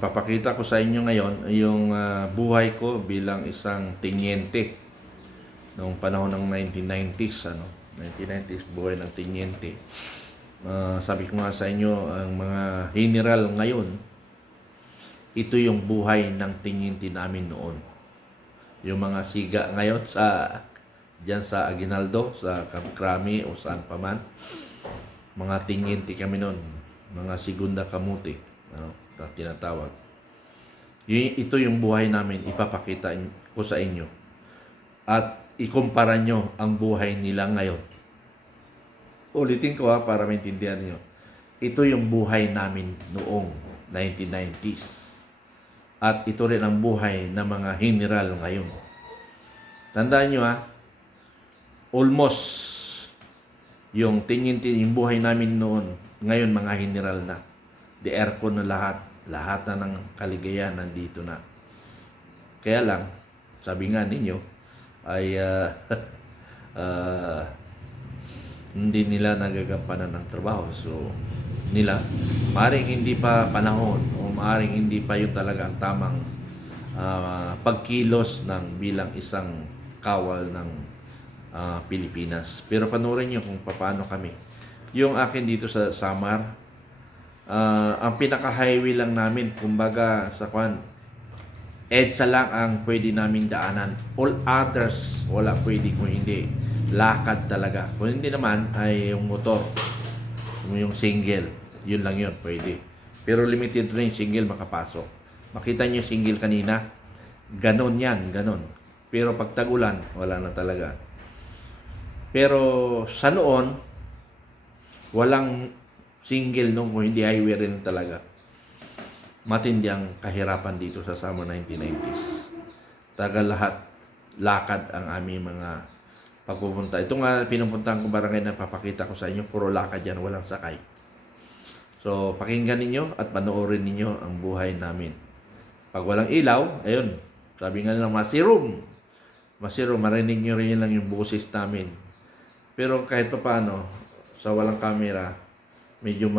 Papakita ko sa inyo ngayon yung buhay ko bilang isang tenyente noong panahon ng 1990s, 1990s, buhay ng tenyente. Sabi ko nga sa inyo, ang mga general ngayon, ito yung buhay ng tenyente namin noon. Yung mga siga ngayon diyan sa Aguinaldo, sa Kamkrami o saan pa man, mga tenyente kami noon, mga segunda kamuti, na tinatawag. Ito yung buhay namin, ipapakita ko sa inyo. At ikumpara nyo ang buhay nila ngayon. Ulitin ko para maintindihan nyo. Ito yung buhay namin noong 1990s. At ito rin ang buhay ng mga general ngayon. Tandaan nyo almost yung yung buhay namin noon, ngayon mga general na. The aircon na lahat na ng kaligayahan nandito na. Kaya lang, sabi nga ninyo, ay hindi nila nagagampanan ng trabaho. So, maaaring hindi pa panahon o maaaring hindi pa yung talaga ang tamang pagkilos ng bilang isang kawal ng Pilipinas. Pero panoorin nyo kung paano kami. Yung akin dito sa Samar, ang pinaka-highway lang namin, kumbaga sa EDSA lang ang pwede naming daanan. All others, wala pwede kung hindi. Lakad talaga. Kung hindi naman, ay yung motor. Yung single. Yun lang yun, pwede. Pero limited range, single makapasok. Makita nyo single kanina. Ganon yan, ganon. Pero pag tagulan, wala na talaga. Pero sa noon, walang single nung kung hindi highway rin talaga. Matindi ang kahirapan dito sa summer 1990s. Taga lahat, lakad ang aming mga pagpupunta. Ito nga pinupuntahan ko barangay na papakita ko sa inyo, puro lakad yan, walang sakay. So, pakinggan ninyo at panoorin ninyo ang buhay namin. Pag walang ilaw, ayun, sabi nga nila, masirum, marinig nyo rin lang yung boses namin. Pero kahit pa paano, sa walang camera, medyo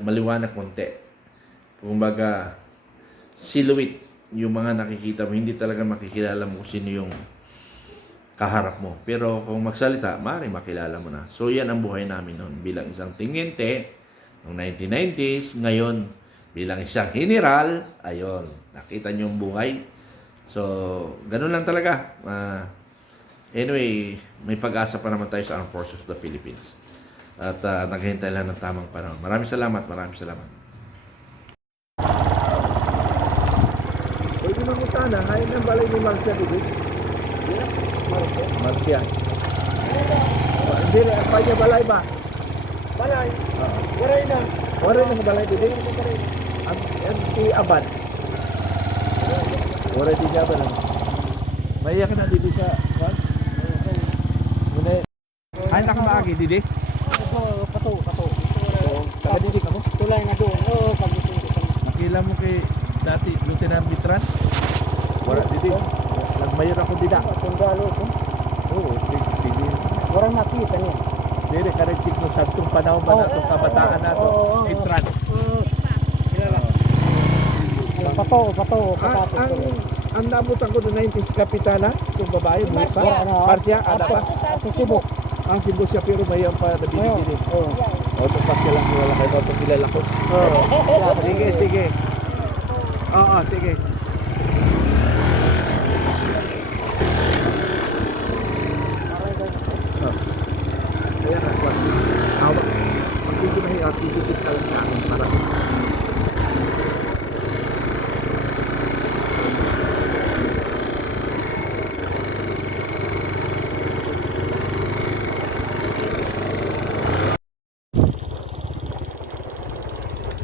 maliwanag konti. Kumbaga, silhouette, yung mga nakikita mo, hindi talaga makikilala mo sino yung kaharap mo. Pero kung magsalita, maaaring makilala mo na. So, yan ang buhay namin noon bilang isang tenyente noong 1990s. Ngayon, bilang isang general, ayun, nakita nyo yung buhay. So, ganun lang talaga. Anyway, may pag-asa pa naman tayo sa Armed Forces of the Philippines. At naghihintay lang ng tamang panahon. Maraming salamat. Pwede naman mo sana, hain ang balay ni Marcia dito. Marcia. Hindi na, pa niya balay ba? Balay. Waray na. Waray na balay dito. Ang i-abad. Waray di siya ba lang? Maiyak na dito sa... Ay, nakamaagi dito? Pato. Saka dito ka mo? Tulay nga doon. Oo, pag-ising ko. Nakila mo kay dati Lieutenant Bitran? Wala dito. Nagmayor ako dito. Tundalo ko. Oo, sige. Warang nakita niya. Dili ka rin tigno sa itong panahon ba na itong kabataan na ito? Bitran. Pato. Ang nabutan ko noong 90s kapitana, itong babae, buhay pa. Marcia, ada pa? Sa Cebu. Ang Cebu siya pero mayroon pa nabibigil. Oo. O, pasya lang wala kayo ito kilala ko. Sige. Oo, sige. Kaya na, hawa. Pag-ibig na yung activity ka lang sa akin para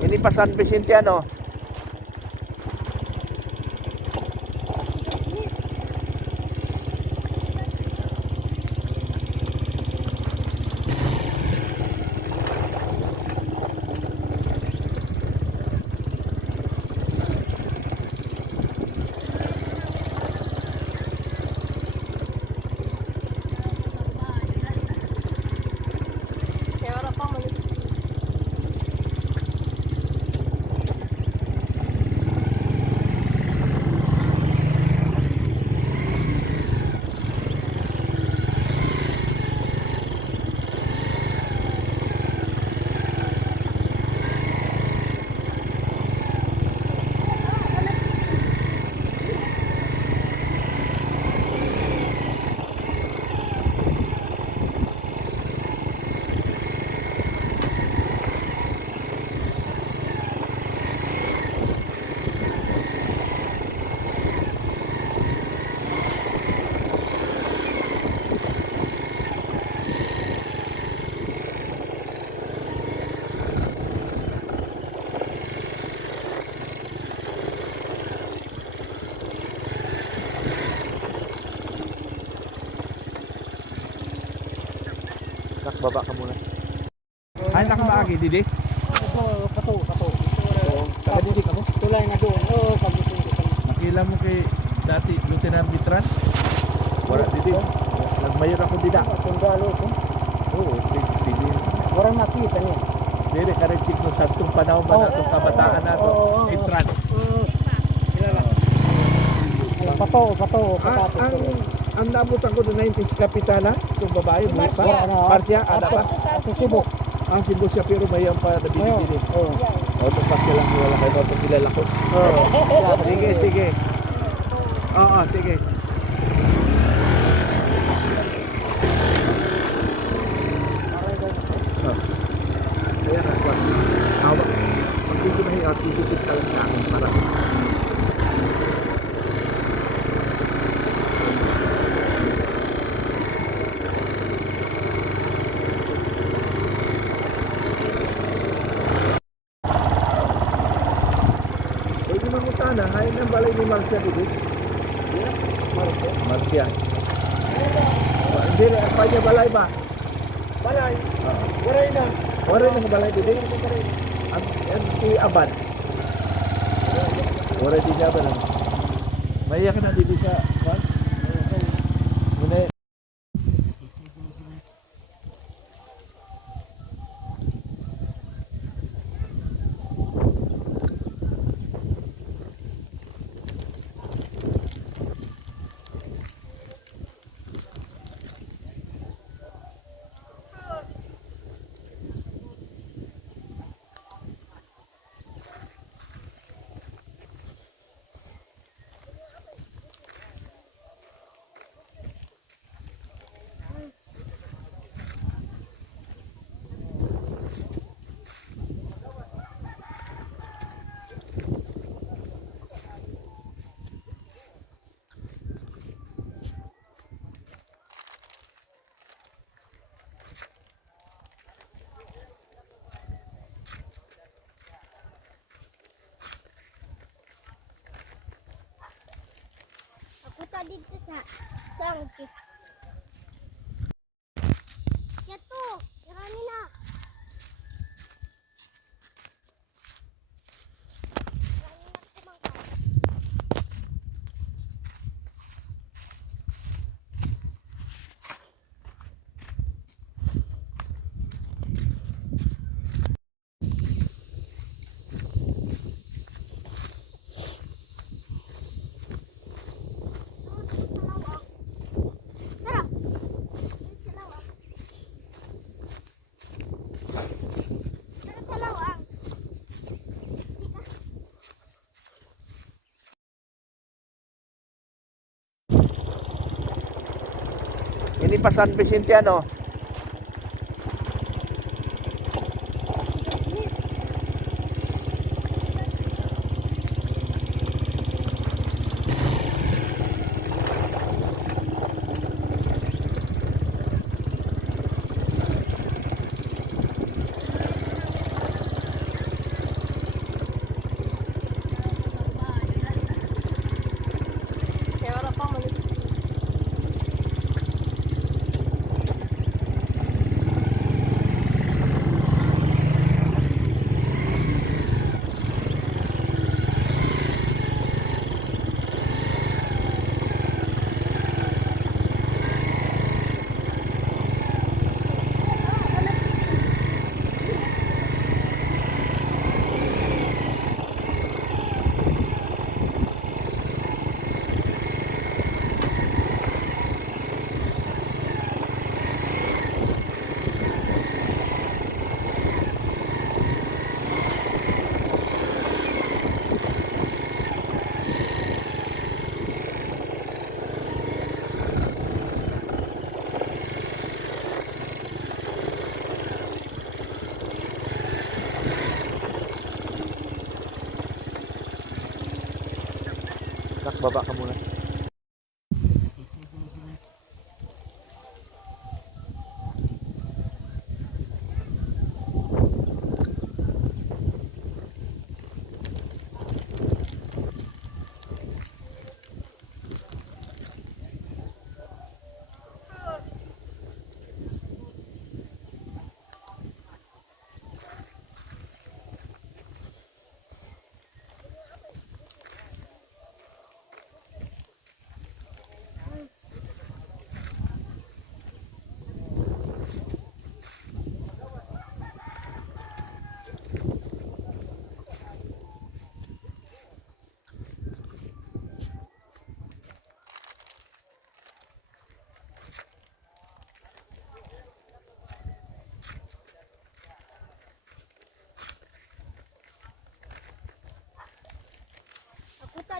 ini pa San Vicente ano? baba ka muna. Ay, nakamaagi, Didi? Pato. Oo. Taga-Didi ka mo? Tulay na doon. Oo, sabi ko. Nakila mo kay dati Lieutenant Bitran? Wala, Didi. Nagmayor ako dida. Sundalo ko. Oo, Didi. Warang makita niya. Didi, karechik no santong panahon ba na itong kabataan na ito? Bitran. Pato. Ang nabutan ko noong 90s kapitana, itong babae, Si buhay pa. Marcia. Marcia, ano pa? Sa Cebu. Cebu siya, pero mayroon pa nabibigyan din. Oo. O, tapos lang wala kayo, ito kilala ko. Sige. Oo, sige. Kaya na, tawag. Pag hindi mahirap, isipit ka lang sa akin para pwede mamutana, hayin ang balay ni Marcia dito. Marcia. Hindi, pa niya balay ba? Balay. Waray na. Waray ng balay dito. Ang si Abad. Waray din niya ba lang? Maiyak na dito sa kan? Muna. Ako ta dito sa sangkit. Yato, marami na. Marami na kumangka. Tara. Tara sa lawang. Ini pa San Vicente ano? Baba ka muna.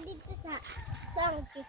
dito sa angki.